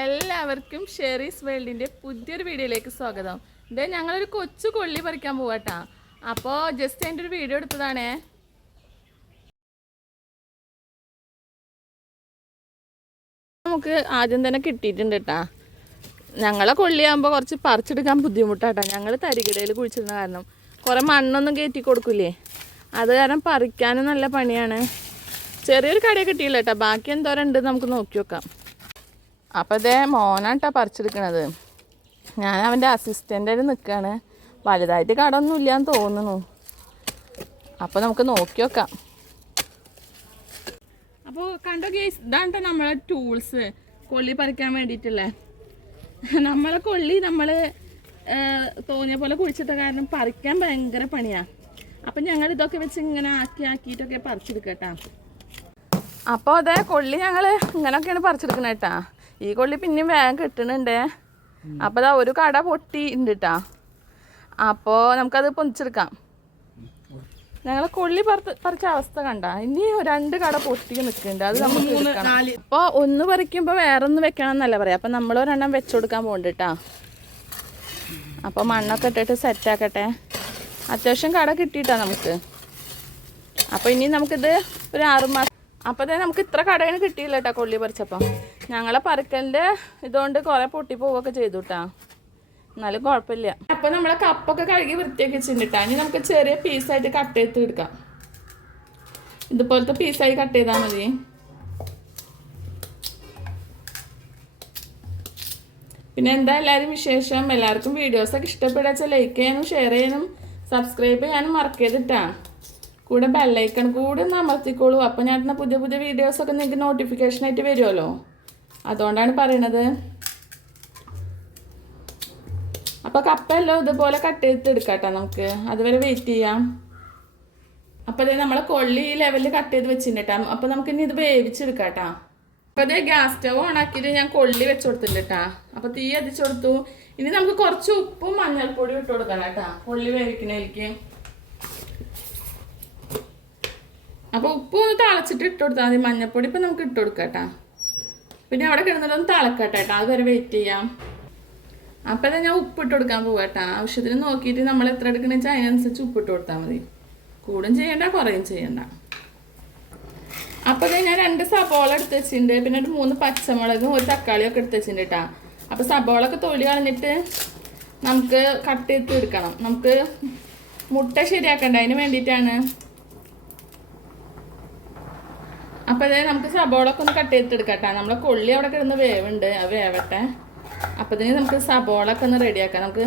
എല്ലാവർക്കും ഷെറീസ് വേൾഡിൻ്റെ പുതിയൊരു വീഡിയോയിലേക്ക് സ്വാഗതം. ഇതേ ഞങ്ങളൊരു കൊച്ചു കൊള്ളി പറിക്കാൻ പോവാട്ടാ. അപ്പോൾ ജസ്റ്റ് അതിൻ്റെ ഒരു വീഡിയോ എടുത്തതാണേ. നമുക്ക് ആദ്യം തന്നെ കിട്ടിയിട്ടുണ്ട് കേട്ടാ. ഞങ്ങളെ കൊള്ളിയാകുമ്പോൾ കുറച്ച് പറിച്ചെടുക്കാൻ ബുദ്ധിമുട്ടാട്ടാ. ഞങ്ങൾ തരികിടയിൽ കുഴിച്ചിരുന്ന കാരണം കുറേ മണ്ണൊന്നും കയറ്റി കൊടുക്കൂലേ, അത് കാരണം പറിക്കാനും നല്ല പണിയാണ്. ചെറിയൊരു കടയെ കിട്ടിയില്ല കേട്ടോ. ബാക്കി എന്തോരം ഉണ്ട് നമുക്ക് നോക്കി നോക്കാം. അപ്പോൾ ഇതേ മോനാട്ടാ പറിച്ചെടുക്കണത്. ഞാൻ അവൻ്റെ അസിസ്റ്റൻ്റായിട്ട് നിൽക്കുകയാണ്. വലുതായിട്ട് കടമൊന്നും ഇല്ലയെന്ന് തോന്നുന്നു. അപ്പോൾ നമുക്ക് നോക്കി നോക്കാം. അപ്പോൾ കണ്ടോ ഗേസ്, ഇതാണ് നമ്മളെ ടൂൾസ് കൊള്ളി പറിക്കാൻ വേണ്ടിയിട്ടുള്ളത്. നമ്മളെ കൊള്ളി നമ്മൾ തോന്നിയ പോലെ കുഴിച്ചിട്ട കാരണം പറിക്കാൻ ഭയങ്കര പണിയാണ്. അപ്പം ഞങ്ങൾ ഇതൊക്കെ വെച്ച് ഇങ്ങനെ ആക്കിയിട്ടൊക്കെ പറിച്ചെടുക്കട്ടാ. അപ്പോൾ അതേ കൊള്ളി ഞങ്ങൾ ഇങ്ങനെയൊക്കെയാണ് പറിച്ചെടുക്കുന്നത് കേട്ടാ. ഈ കൊള്ളി പിന്നെയും വേഗം കിട്ടുന്നുണ്ട്. അപ്പോൾ അതാ ഒരു കട പൊട്ടി ഉണ്ട് കേട്ടാ. അപ്പോൾ നമുക്കത് പൊന്തിച്ചെടുക്കാം. ഞങ്ങൾ കൊള്ളി പറിച്ച അവസ്ഥ കണ്ട. ഇനി 2 കട പൊട്ടി നിൽക്കുന്നുണ്ട്. അത് നമുക്ക് അപ്പോൾ ഒന്ന് പറിക്കുമ്പോൾ വേറെ ഒന്ന് വെക്കണം എന്നല്ല പറയാം. അപ്പോൾ നമ്മൾ 1 വെച്ചു കൊടുക്കാൻ പോകുന്നുണ്ട് കേട്ടാ. അപ്പോൾ മണ്ണൊക്കെ ഇട്ടിട്ട് സെറ്റാക്കട്ടെ. അത്യാവശ്യം കട കിട്ടിയിട്ടാ നമുക്ക്. അപ്പോൾ ഇനി നമുക്കിത് ഒരു 6 മാസം. അപ്പോൾ തന്നെ നമുക്ക് ഇത്ര കടയിൽ കിട്ടിയില്ല കേട്ടോ കൊള്ളി പറിച്ചപ്പം. ഞങ്ങളെ പറിക്കലിൻ്റെ ഇതുകൊണ്ട് കുറേ പൊട്ടിപ്പോവുകയൊക്കെ ചെയ്തു കേട്ടോ. എന്നാലും കുഴപ്പമില്ല. അപ്പോൾ നമ്മളെ കപ്പൊക്കെ കഴുകി വൃത്തിയാക്കി വെച്ചിട്ടാ. ഇനി നമുക്ക് ചെറിയ പീസായിട്ട് കട്ട് ചെയ്ത് എടുക്കാം. ഇതുപോലത്തെ പീസായി കട്ട് ചെയ്താൽ മതി. പിന്നെ എന്താ എല്ലാവരും വിശേഷം? എല്ലാവർക്കും വീഡിയോസൊക്കെ ഇഷ്ടപ്പെടാച്ചാൽ ലൈക്ക് ചെയ്യാനും ഷെയർ ചെയ്യാനും സബ്സ്ക്രൈബ് ചെയ്യാനും മറക്കരുതിട്ടാ. കൂടെ ബെല്ലൈക്കൺ കൂടെ ഒന്ന് അമർത്തിക്കോളൂ. അപ്പോൾ ഞാൻ ഇടുന്ന പുതിയ പുതിയ വീഡിയോസൊക്കെ നിങ്ങൾക്ക് നോട്ടിഫിക്കേഷനായിട്ട് വരുമല്ലോ. അതുകൊണ്ടാണ് പറയണത്. അപ്പോൾ കപ്പെല്ലാം ഇതുപോലെ കട്ട് ചെയ്തിട്ട് എടുക്കാം കേട്ടോ. നമുക്ക് അതുവരെ വെയിറ്റ് ചെയ്യാം. അപ്പോൾ അതേ നമ്മളെ കൊള്ളി ഈ ലെവലിൽ കട്ട് ചെയ്ത് വെച്ചിട്ടുണ്ട് കേട്ടോ. അപ്പോൾ നമുക്കിനി ഇത് വേവിച്ചെടുക്കാം കേട്ടോ. അപ്പോൾ അതേ ഗ്യാസ് സ്റ്റവ് ഓണാക്കിയിട്ട് ഞാൻ കൊള്ളി വെച്ച് കൊടുത്തിട്ടുണ്ട് കേട്ടോ. അപ്പോൾ തീ എത്തിച്ചു കൊടുത്തു. ഇനി നമുക്ക് കുറച്ച് ഉപ്പും മഞ്ഞൾപ്പൊടിയും ഇട്ട് കൊടുക്കണം കേട്ടോ കൊള്ളി വേവിക്കണേലേക്ക്. അപ്പോൾ ഉപ്പ് ഒന്ന് തിളച്ചിട്ട് ഇട്ട് കൊടുത്താൽ മതി. മഞ്ഞൾപ്പൊടി ഇപ്പം നമുക്ക് ഇട്ട് കൊടുക്കാം കേട്ടോ. പിന്നെ അവിടെ കിടന്നിട്ടൊന്ന് തിളക്കട്ടെ കേട്ടോ. അതുവരെ വെയിറ്റ് ചെയ്യാം. അപ്പോൾ തന്നെ ഞാൻ ഉപ്പ് ഇട്ട് കൊടുക്കാൻ പോകാം കേട്ടോ. ആവശ്യത്തിന് നോക്കിയിട്ട് നമ്മൾ എത്ര എടുക്കണമെന്ന് വെച്ചാൽ അതിനനുസരിച്ച് ഉപ്പ് ഇട്ട് കൊടുത്താൽ മതി. കൂടും ചെയ്യണ്ട കുറയും ചെയ്യണ്ട. അപ്പോൾ ഞാൻ 2 സബോള എടുത്ത് വെച്ചിട്ടുണ്ട്. പിന്നെ ഒരു 3 പച്ചമുളകും 1 തക്കാളിയൊക്കെ എടുത്ത് വെച്ചിട്ടുണ്ട് കേട്ടോ. അപ്പോൾ സബോളൊക്കെ തൊലി കളഞ്ഞിട്ട് നമുക്ക് കട്ട് ചെയ്ത് എടുക്കണം. നമുക്ക് മുട്ട ശരിയാക്കണ്ട, അതിന് വേണ്ടിയിട്ടാണ്. അപ്പോൾ അതായത് നമുക്ക് സബോളൊക്കെ ഒന്ന് കട്ട് ചെയ്തിട്ടെടുക്കട്ടെ. നമ്മളെ കൊള്ളി അവിടെ കിടന്ന് വേവുണ്ട്, അത് വേവട്ടെ. അപ്പോൾ ഇതിന് നമുക്ക് സബോളൊക്കെ ഒന്ന് റെഡിയാക്കാം. നമുക്ക്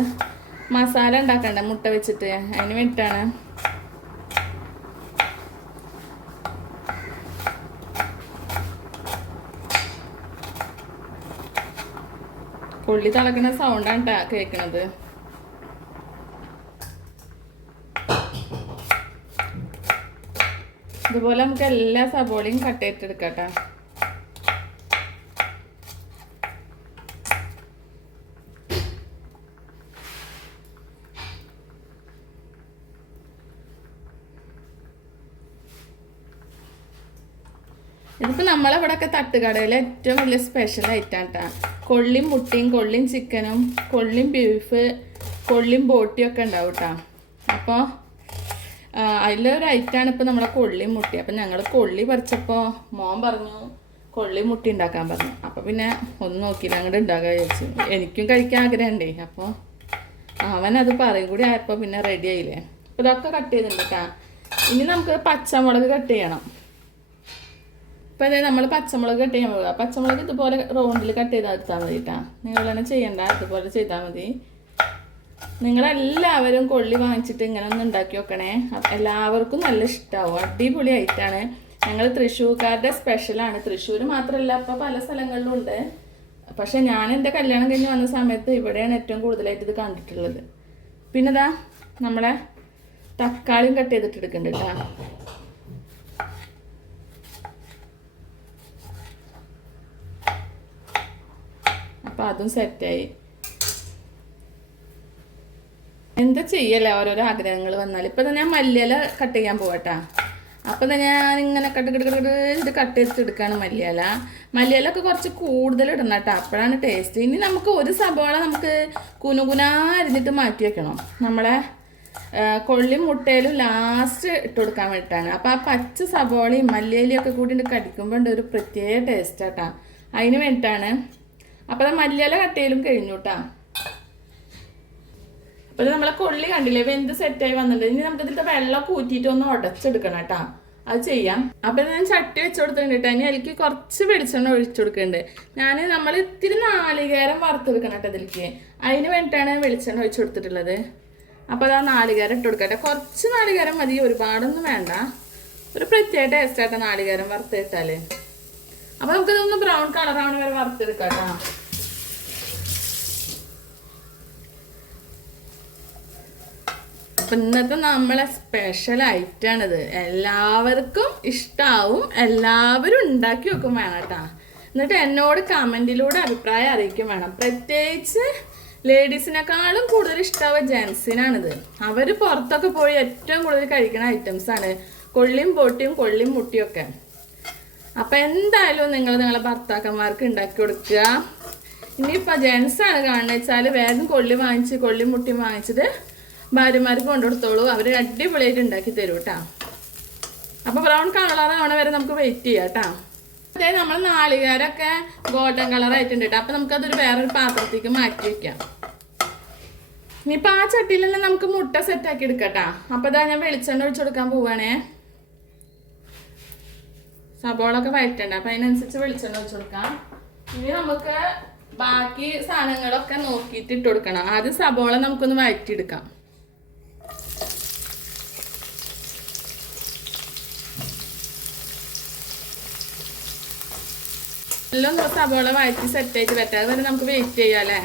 മസാല ഉണ്ടാക്കണ്ടേ മുട്ട വെച്ചിട്ട്, അതിന് വേണ്ടിയിട്ടാണ്. കൊള്ളി തിളക്കുന്ന സൗണ്ടാണ് കേൾക്കണത്. ഇതുപോലെ നമുക്ക് എല്ലാ സബോളയും കട്ട് ചെയ്തെടുക്കട്ടെ. ഇതിപ്പോൾ നമ്മളിവിടെയൊക്കെ തട്ടുകടയിലെ ഏറ്റവും വലിയ സ്പെഷ്യൽ ഐറ്റം കേട്ടോ. കൊള്ളിയും മുട്ടയും കൊള്ളിയും ചിക്കനും കൊള്ളിയും ബീഫ് കൊള്ളിയും ബോട്ടിയും ഒക്കെ ഉണ്ടാവും കേട്ടോ. അപ്പോൾ അതിലൊരു ഐറ്റമാണ് ഇപ്പോൾ നമ്മളെ കൊള്ളിയും മുട്ടി. അപ്പം ഞങ്ങൾ കൊള്ളി പറിച്ചപ്പോൾ മോൻ പറഞ്ഞു കൊള്ളി മുട്ടി ഉണ്ടാക്കാൻ പറഞ്ഞു. അപ്പോൾ പിന്നെ ഒന്ന് നോക്കിയില്ല, അങ്ങോട്ട് ഉണ്ടാക്കാൻ വിചാരിച്ചു. എനിക്കും കഴിക്കാൻ ആഗ്രഹമുണ്ടേ. അപ്പോൾ അവനത് പറയും കൂടി ആയപ്പോൾ പിന്നെ റെഡി ആയില്ലേ. അപ്പോൾ ഇതൊക്കെ കട്ട് ചെയ്തിട്ടുണ്ട് കേട്ടോ. ഇനി നമുക്ക് പച്ചമുളക് കട്ട് ചെയ്യണം. ഇപ്പോൾ അതായത് നമ്മൾ പച്ചമുളക് കട്ട് ചെയ്യാൻ പോകുക. പച്ചമുളക് ഇതുപോലെ റൗണ്ടിൽ കട്ട് ചെയ്താൽ എടുത്താൽ മതി കേട്ടോ. നിങ്ങൾ തന്നെ ചെയ്യണ്ട, ഇതുപോലെ ചെയ്താൽ മതി. നിങ്ങളെല്ലാവരും കൊള്ളി വാങ്ങിച്ചിട്ട് ഇങ്ങനെ ഒന്ന് ഉണ്ടാക്കി വെക്കണേ. എല്ലാവർക്കും നല്ല ഇഷ്ടമാവും. അടിപൊളി ആയിട്ടാണ്. ഞങ്ങൾ തൃശ്ശൂർക്കാരുടെ സ്പെഷ്യലാണ്. തൃശ്ശൂർ മാത്രമല്ല, ഇപ്പോൾ പല സ്ഥലങ്ങളിലും ഉണ്ട്. പക്ഷേ ഞാൻ എൻ്റെ കല്യാണം കഴിഞ്ഞ് വന്ന സമയത്ത് ഇവിടെയാണ് ഏറ്റവും കൂടുതലായിട്ട് ഇത് കണ്ടിട്ടുള്ളത്. പിന്നെ ഇതാ നമ്മളെ തക്കാളിയും കട്ട് ചെയ്തിട്ട് എടുക്കുന്നുണ്ട് കേട്ടോ. അപ്പോൾ അതും സെറ്റായി. എന്താ ചെയ്യല്ലേ ഓരോരോ ആഗ്രഹങ്ങൾ വന്നാൽ. ഇപ്പം തന്നെ ഞാൻ മല്ലിയില കട്ട് ചെയ്യാൻ പോകട്ടാ. അപ്പം തന്നെ ഞാനിങ്ങനെ ഇത് കട്ട് ചെയ്തെടുക്കുകയാണ് മല്ലിയില. മല്ലിയിലൊക്കെ കുറച്ച് കൂടുതൽ ഇടണം കേട്ടോ, അപ്പോഴാണ് ടേസ്റ്റ്. ഇനി നമുക്ക് ഒരു സബോള നമുക്ക് കുനുകുനാ അരിഞ്ഞിട്ട് മാറ്റി വെക്കണം. നമ്മളെ കൊള്ളിയും മുട്ടയിലും ലാസ്റ്റ് ഇട്ട് കൊടുക്കാൻ വേണ്ടിയിട്ടാണ്. അപ്പോൾ ആ പച്ച സബോളയും മല്ലിയിലയും ഒക്കെ കൂടി കടിക്കുമ്പോൾ ഉണ്ട് ഒരു പ്രത്യേക ടേസ്റ്റ് കേട്ടോ, അതിന് വേണ്ടിയിട്ടാണ്. അപ്പോൾ മല്ലിയില കട്ടയിലും കഴിഞ്ഞു കേട്ടോ. അപ്പോൾ നമ്മളെ കൊള്ളി കണ്ടില്ലേ വെന്ത് സെറ്റായി വന്നിട്ടുണ്ട്. ഇനി നമുക്ക് ഇതിലത്തെ വെള്ളം ഊറ്റിയിട്ട് ഒന്ന് ഉടച്ചെടുക്കണം കേട്ടോ, അത് ചെയ്യാം. അപ്പം ഞാൻ ചട്ടി വെച്ച് കൊടുത്തിട്ടുണ്ട് കേട്ടോ. ഇനി അതിലേക്ക് കുറച്ച് വെളിച്ചെണ്ണ ഒഴിച്ചു കൊടുക്കുന്നുണ്ട്. നമ്മൾ ഇത്തിരി നാളികേരം വറുത്തെടുക്കണം കേട്ടോ ഇതിലേക്ക്, അതിന് വേണ്ടിയിട്ടാണ് വെളിച്ചെണ്ണ ഒഴിച്ചു കൊടുത്തിട്ടുള്ളത്. അപ്പോൾ അതാ നാളികേരം ഇട്ട് കൊടുക്കട്ടെ. കുറച്ച് നാളികേരം മതി, ഒരുപാടൊന്നും വേണ്ട. ഒരു പ്രത്യേക ടേസ്റ്റ് ആട്ടോ നാളികേരം വറുത്തിട്ടാൽ. അപ്പോൾ നമുക്കിതൊന്ന് ബ്രൗൺ കളറാവണ വരെ വറുത്തെടുക്കാം കേട്ടോ. അപ്പം ഇന്നത്തെ നമ്മളെ സ്പെഷ്യൽ ഐറ്റാണിത്. എല്ലാവർക്കും ഇഷ്ടാവും, എല്ലാവരും ഉണ്ടാക്കി വെക്കും വേണം കേട്ടോ. എന്നിട്ട് എന്നോട് കമൻറ്റിലൂടെ അഭിപ്രായം അറിയിക്കും വേണം. പ്രത്യേകിച്ച് ലേഡീസിനേക്കാളും കൂടുതൽ ഇഷ്ടമാവുക ജെൻസിനാണിത്. അവർ പുറത്തൊക്കെ പോയി ഏറ്റവും കൂടുതൽ കഴിക്കുന്ന ഐറ്റംസാണ് കൊള്ളിയും പൊട്ടിയും കൊള്ളിയും മുട്ടിയൊക്കെ. അപ്പം എന്തായാലും നിങ്ങളെ ഭർത്താക്കന്മാർക്ക് ഉണ്ടാക്കി കൊടുക്കുക. ഇനിയിപ്പോൾ ജെൻസാണ് കാണുന്നത് വെച്ചാൽ വേഗം കൊള്ളിയും മുട്ടിയും വാങ്ങിച്ചിട്ട് ഭാര്യമാർക്ക് കൊണ്ടുകൊടുത്തോളൂ, അവർ അടിപൊളിയായിട്ട് ഉണ്ടാക്കി തരും കേട്ടോ. അപ്പോൾ ബ്രൗൺ കളറാവണ വരെ നമുക്ക് വെയിറ്റ് ചെയ്യാം കേട്ടോ. അതായത് നമ്മൾ നാളികേരമൊക്കെ ഗോൾഡൻ കളറായിട്ടുണ്ട് കേട്ടോ. അപ്പോൾ നമുക്കതൊരു വേറൊരു പാത്രത്തേക്ക് മാറ്റി വയ്ക്കാം. ഇനിയിപ്പോൾ ആ ചട്ടിയിൽ തന്നെ നമുക്ക് മുട്ട സെറ്റാക്കി എടുക്കാം കേട്ടോ. അപ്പോൾ ഇതാ ഞാൻ വെളിച്ചെണ്ണ ഒഴിച്ചു കൊടുക്കാൻ പോവുകയാണേ. സബോളൊക്കെ വഴറ്റണ്ട, അപ്പം അതിനനുസരിച്ച് വെളിച്ചെണ്ണ ഒഴിച്ചു കൊടുക്കാം. ഇനി നമുക്ക് ബാക്കി സാധനങ്ങളൊക്കെ നോക്കിയിട്ട് ഇട്ട് കൊടുക്കണം. ആദ്യം സബോള നമുക്കൊന്ന് വഴറ്റിയെടുക്കാം. എല്ലാം സബോള വഴറ്റി സെറ്റായിട്ട് വരട്ടെ, അതുവരെ നമുക്ക് വെയിറ്റ് ചെയ്യാം അല്ലേ.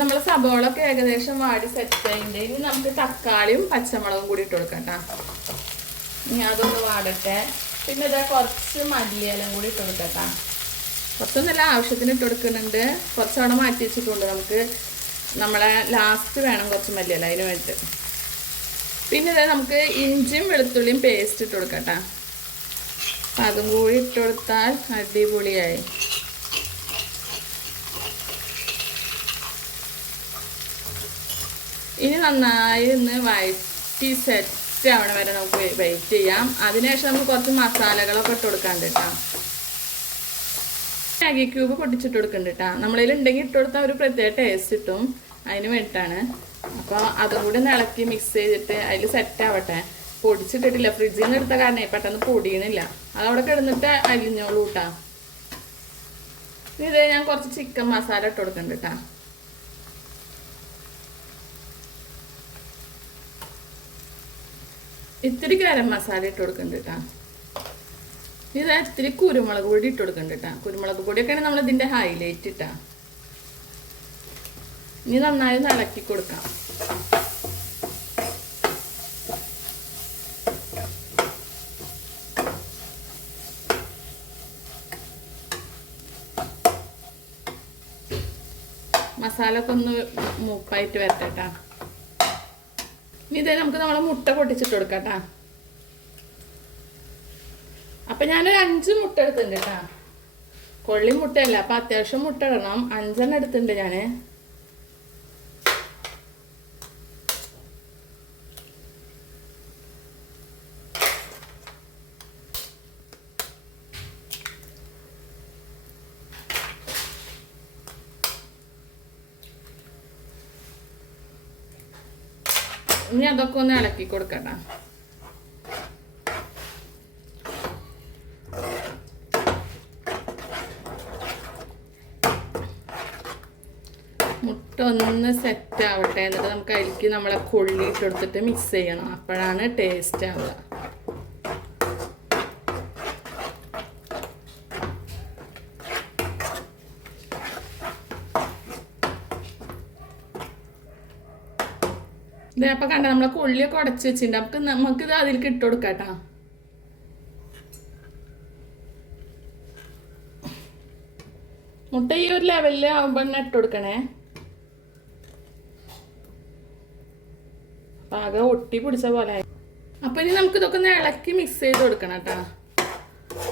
നമ്മൾ സബോളൊക്കെ ഏകദേശം വാടി സെറ്റായിട്ടുണ്ട്. ഇനി നമുക്ക് തക്കാളിയും പച്ചമുളകും കൂടി ഇട്ട് കൊടുക്കാം കേട്ടോ. ഇനി അതൊന്ന് വാടട്ടെ. പിന്നെ ഇതാ കുറച്ച് മല്ലിയിലയും കൂടി ഇട്ട് കൊടുക്കാം. കുറച്ചൊന്നല്ല ആവശ്യത്തിന് ഇട്ട് കൊടുക്കുന്നുണ്ട്, കുറച്ചവിടെ മാറ്റി വെച്ചിട്ടുണ്ട്. നമുക്ക് നമ്മളെ ലാസ്റ്റ് വേണം കുറച്ച് മല്ലിയില, അതിന് വേണ്ടിയിട്ട്. പിന്നെ ഇതാ നമുക്ക് ഇഞ്ചിയും വെളുത്തുള്ളിയും പേസ്റ്റ് ഇട്ട് കൊടുക്കാം കേട്ടോ. അപ്പം അതും കൂടി ഇട്ട് കൊടുത്താൽ അടിപൊളിയായി. ഇനി നന്നായി ഒന്ന് വഴറ്റി സെറ്റ് ആവണ വരെ നമുക്ക് വെയിറ്റ് ചെയ്യാം. അതിനുശേഷം നമുക്ക് കുറച്ച് മസാലകളൊക്കെ ഇട്ട് കൊടുക്കാണ്ട് കേട്ടോ. മാഗി ക്യൂബ് പൊട്ടിച്ചിട്ട് കൊടുക്കുന്നുണ്ട് കേട്ടോ. നമ്മളിൽ ഉണ്ടെങ്കിൽ ഇട്ട് കൊടുത്താൽ ഒരു പ്രത്യേക ടേസ്റ്റ് കിട്ടും, അതിന് വേണ്ടിയിട്ടാണ്. അപ്പോൾ അതും കൂടി ഇളക്കി മിക്സ് ചെയ്തിട്ട് അതിൽ സെറ്റ് ആവട്ടെ. പൊടിച്ചിട്ടിട്ടില്ല, ഫ്രിഡ്ജിൽ നിന്ന് എടുത്ത കാരണേ പെട്ടെന്ന് പൊടിയണില്ല, അതവിടെ കിടന്നിട്ട് അലിഞ്ഞോളൂ കേട്ടോ. ഇത് ഞാൻ കുറച്ച് ചിക്കൻ മസാല ഇട്ട് കൊടുക്കുന്നുണ്ട് കേട്ടോ. ഇത്തിരി ഗരം മസാല ഇട്ട് കൊടുക്കുന്നുണ്ട് കേട്ടോ. ഇത് ഇത്തിരി കുരുമുളക് പൊടി ഇട്ട് കൊടുക്കുന്നുണ്ട് കേട്ടോ. കുരുമുളക് പൊടിയൊക്കെയാണ് നമ്മൾ ഇതിൻ്റെ ഹൈലൈറ്റ് ഇട്ടാ. ഇനി നന്നായി ഇളക്കി കൊടുക്കാം. മസാല ഒക്കെ ഒന്ന് മൂപ്പായിട്ട് വരട്ടെ കേട്ടോ. ഇനി ഇതേ നമുക്ക് നമ്മളെ മുട്ട പൊട്ടിച്ചിട്ട് കൊടുക്കാം കേട്ടോ. അപ്പം ഞാനൊരു 5 മുട്ട എടുത്തിട്ടുണ്ട് കേട്ടോ. കൊള്ളി മുട്ടയല്ല, അപ്പം അത്യാവശ്യം മുട്ട ഇടണം. 5 എടുത്തിട്ടുണ്ട് ഞാൻ. ഇനി അതൊക്കെ ഒന്ന് ഇളക്കി കൊടുക്കട്ടെ. മുട്ട ഒന്ന് സെറ്റ് ആവട്ടെ. എന്നിട്ട് നമുക്ക് അതിലേക്ക് നമ്മളെ കൊള്ളി ഇട്ട് കൊടുത്തിട്ട് മിക്സ് ചെയ്യണം, അപ്പോഴാണ് ടേസ്റ്റ് ആവുക. ഇതേ അപ്പം കണ്ട നമ്മളെ കൊള്ളിയൊക്കെ ഉടച്ച് വെച്ചിട്ടുണ്ട്. നമുക്കിത് അതിലേക്ക് ഇട്ട് കൊടുക്കാം കേട്ടോ. മുട്ട ഈ ഒരു ലെവലിൽ ആകുമ്പോൾ തന്നെ ഇട്ട് കൊടുക്കണേ. പാകം ഒട്ടി പിടിച്ച പോലെ. അപ്പൊ ഇനി നമുക്ക് ഇതൊക്കെ ഒന്ന് ഇളക്കി മിക്സ് ചെയ്ത് കൊടുക്കണം കേട്ടോ.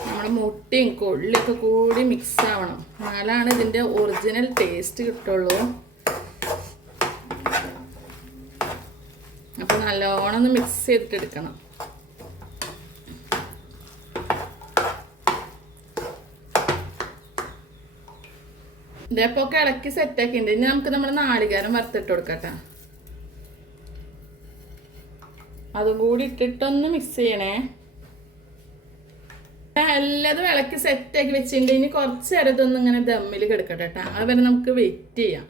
നമ്മുടെ മുട്ടയും കൊള്ളിയൊക്കെ കൂടി മിക്സ് ആവണം, എന്നാലാണ് ഇതിന്റെ ഒറിജിനൽ ടേസ്റ്റ് കിട്ടുള്ളൂ. അപ്പൊ നല്ലോണം ഒന്ന് മിക്സ് ചെയ്തിട്ട് എടുക്കണം. ഇതേപ്പോ ഒക്കെ ഇളക്കി സെറ്റാക്കിണ്ട്. ഇനി നമുക്ക് നമ്മുടെ നാളികേരം വറുത്തിട്ട് കൊടുക്കട്ടെ. അതും കൂടി ഇട്ടിട്ടൊന്ന് മിക്സ് ചെയ്യണേ. എല്ലാതും ഇളക്കി സെറ്റാക്കി വെച്ചിട്ടുണ്ട്. ഇനി കുറച്ച് നേരം ഇതൊന്നും ഇങ്ങനെ ദമ്മിൽ കിടക്കട്ടെ കേട്ടോ. അതുവരെ നമുക്ക് വെയിറ്റ് ചെയ്യാം.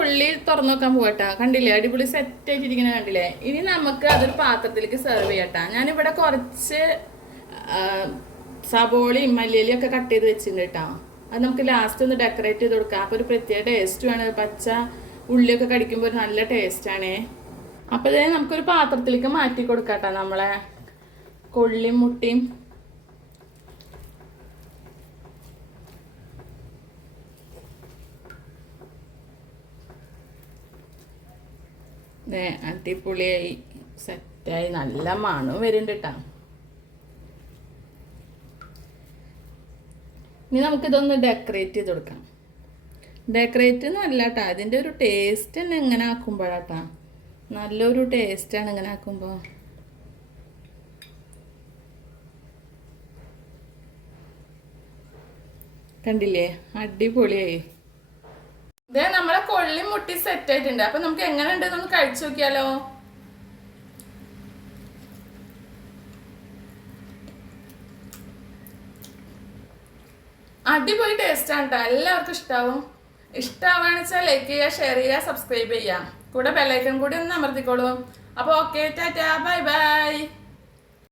ഉള്ളി തുറന്നു നോക്കാൻ പോകട്ടാ. കണ്ടില്ലേ, അടിപൊളി സെറ്റ് ആയിട്ടിരിക്കുന്ന കണ്ടില്ലേ. ഇനി നമുക്ക് അതൊരു പാത്രത്തിലേക്ക് സെർവ് ചെയ്യട്ടാ. ഞാനിവിടെ കുറച്ച് സബോളയും മല്ലിയിലും ഒക്കെ കട്ട് ചെയ്ത് വെച്ചിട്ടുണ്ട് കേട്ടോ. അത് നമുക്ക് ലാസ്റ്റ് ഒന്ന് ഡെക്കറേറ്റ് ചെയ്ത് കൊടുക്കാം. അപ്പോൾ ഒരു പ്രത്യേക ടേസ്റ്റുമാണ്. പച്ച ഉള്ളിയൊക്കെ കടിക്കുമ്പോൾ ഒരു നല്ല ടേസ്റ്റാണേ. അപ്പോൾ ഇതേ നമുക്കൊരു പാത്രത്തിലേക്ക് മാറ്റി കൊടുക്കാട്ടോ നമ്മളെ കൊള്ളിയും മുട്ടയും. അടിപൊളിയായി സെറ്റായി നല്ല മണം വരുന്നുണ്ട് കേട്ടോ. ഇനി നമുക്കിതൊന്ന് ഡെക്കറേറ്റ് ചെയ്ത് കൊടുക്കാം. ഡെക്കറേറ്റ് ഒന്നും അല്ല കേട്ടോ, അതിൻ്റെ ഒരു ടേസ്റ്റ് തന്നെ എങ്ങനെ ആക്കുമ്പോഴാട്ടാ, നല്ലൊരു ടേസ്റ്റാണ് ഇങ്ങനെ ആക്കുമ്പോൾ. കണ്ടില്ലേ, അടിപൊളിയായി. ഇതേ നമ്മളെ കൊള്ളി മുട്ടി സെറ്റ് ആയിട്ടുണ്ട്. അപ്പൊ നമുക്ക് എങ്ങനെ ഉണ്ടെന്നൊന്ന് കഴിച്ചു നോക്കിയാലോ. അടിപൊളി ടേസ്റ്റ് ആണ് കേട്ടോ. എല്ലാവർക്കും ഇഷ്ടാവാന്ന് വെച്ചാൽ ലൈക്ക് ചെയ്യുക, ഷെയർ ചെയ്യുക, സബ്സ്ക്രൈബ് ചെയ്യുക, കൂടെ ബെല്ലൈക്കൺ കൂടി ഒന്ന് അമർത്തിക്കോളൂ. അപ്പോൾ ഓക്കെ, ടാറ്റാ, ബൈ ബൈ.